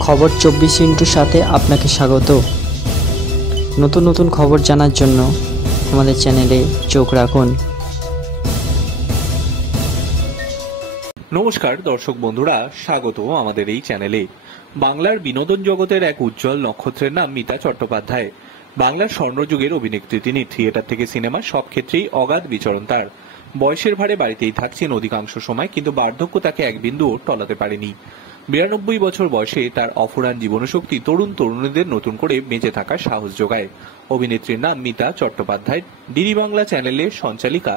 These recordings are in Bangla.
খবর 24x সাথে আপনাকে স্বাগত। নতুন নতুন খবর জানার জন্য আমাদের চ্যানেলে চোখ রাখুন। নমস্কার দর্শক বন্ধুরা, স্বাগত আমাদের এই চ্যানেলে। বাংলার বিনোদন জগতের এক উজ্জ্বল নক্ষত্রের নাম মিতা চট্টোপাধ্যায়। বাংলার স্বর্ণযুগের অভিনেত্রী তিনি। থিয়েটার থেকে সিনেমা সব ক্ষেত্রেই অগাধ বিচরণ তার। বয়সের ভারে বাড়িতেই থাকছেন অধিকাংশ সময়, কিন্তু বার্ধক্য তাকে এক বিন্দুও টলাতে পারেনি। 92 বছর বয়সে তার অফুরান জীবনশক্তি তরুণ তরুণীদের নতুন করে বেঁচে থাকার সাহস যোগায়। অভিনেত্রীর নাম মিতা চট্টোপাধ্যায়। ডিডি বাংলা চ্যানেলের সঞ্চালিকা,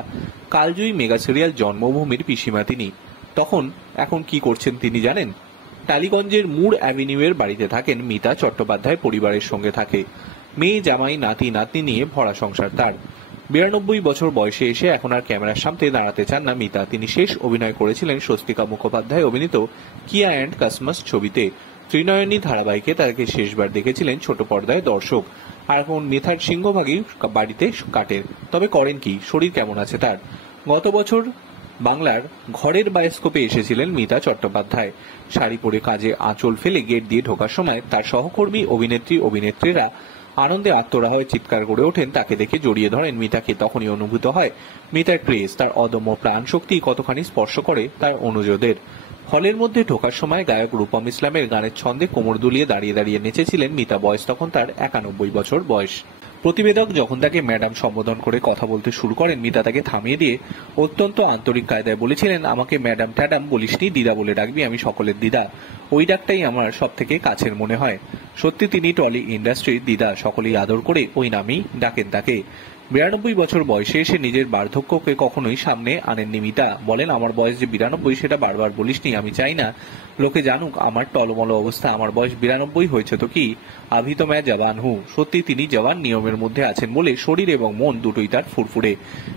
কালজয়ী মেগা সিরিয়াল জন্মভূমির পিসিমা তিনি। এখন কি করছেন তিনি জানেন? টালিগঞ্জের মুর অ্যাভিনিউয়ের বাড়িতে থাকেন মিতা চট্টোপাধ্যায়। পরিবারের সঙ্গে থাকে। মেয়ে, জামাই, নাতি নাতনি নিয়ে ভরা সংসার তার। 92 বছর বয়সে এসে এখন আর ক্যামেরার সামনে দাঁড়াতে চান না মিতা। তিনি শেষ অভিনয় করেছিলেন স্বস্তিকা মুখোপাধ্যায় অভিনীত কিয়া অ্যান্ড কাসমাস ছবিতে। ত্রিনয়নী ধারাবাহিকে তাকে শেষবার দেখেছিলেন ছোট পর্দায় দর্শক। আর এখন মেথার সিংহভাগই বাড়িতে কাটেন। তবে করেন কি? শরীর কেমন আছে তার? গত বছর বাংলার ঘরের বায়োস্কোপে এসেছিলেন মিতা চট্টোপাধ্যায়। শাড়ি পরে কাজে আঁচল ফেলে গেট দিয়ে ঢোকার সময় তার সহকর্মী অভিনেত্রীরা আনন্দে আত্মরা হয়ে চিৎকার করে ওঠেন। তাকে দেখে জড়িয়ে ধরেন মিতাকে। তখনই অনুভূত হয় মিতার ক্রেজ, তার অদম্য প্রাণ শক্তি কতখানি স্পর্শ করে তার অনুজদের। হলের মধ্যে ঢোকার সময় গায়ক রূপম ইসলামের গানের ছন্দে কোমর দুলিয়ে দাঁড়িয়ে দাঁড়িয়ে নেচেছিলেন মিতা। বয়স তখন তার 91 বছর বয়স। প্রতিবেদক যখন তাকে ম্যাডাম সম্বোধন করে কথা বলতে শুরু করেন, মিতা তাকে থামিয়ে দিয়ে অত্যন্ত আন্তরিক কায়দায় বলেছিলেন, আমাকে ম্যাডাম ট্যাডাম বলিসনি, দিদা বলে ডাকবি, আমি সকলের দিদা। ওই ডাকটাই আমার সব থেকে কাছের মনে হয়। সত্যি তিনি টলি ইন্ডাস্ট্রির দিদা। সকলেই আদর করে ওই নামেই ডাকেন তাকে। 92 বছর বয়সে এসে নিজের বার্ধক্যকে কখনোই সামনে আনেননি মিতা। বলেন, আমার বয়স যে 92 সেটা বারবার বলিসনি। আমি চাই না লোকে জানুক আমার টলমল অবস্থা। আমার বয়স 92 হয়েছে তো কি, আভি তো मैं জওয়ান হুঁ। সত্যি তিনি জওয়ান, নিয়মের মধ্যে আছেন বলে শরীর এবং মন দুটোই তার ফুরফুরে।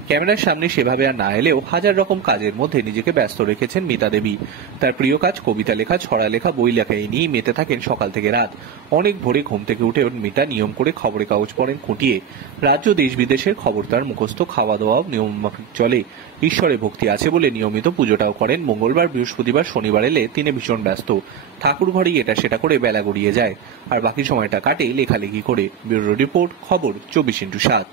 ক্যামেরার সামনে সেভাবে আর না এলেও হাজার রকম কাজের মধ্যে নিজেকে ব্যস্ত রেখেছেন মিতা দেবী। তার প্রিয় কাজ কবিতা লেখা, ছড়া লেখা, বই লেখা। এই নিয়েই মেতে থাকেন সকাল থেকে রাত। অনেক ভোরে ঘুম থেকে উঠে মিতা নিয়ম করে খবরের কাগজ পড়েন খুঁটিয়ে। রাজ্য দেশ বিদেশের খবর তার মুখস্থ। খাওয়া দাওয়াও নিয়ম মাফিক চলে। ঈশ্বরে ভক্তি আছে বলে নিয়মিত পুজোটাও করেন। মঙ্গলবার, বৃহস্পতিবার, শনিবার এলে তিনি ভীষণ ব্যস্ত। ঠাকুর ঘরেই এটা সেটা করে বেলা গড়িয়ে যায়। আর বাকি সময়টা কাটে লেখালেখি করে। ব্যুরো রিপোর্ট, খবর 24x7।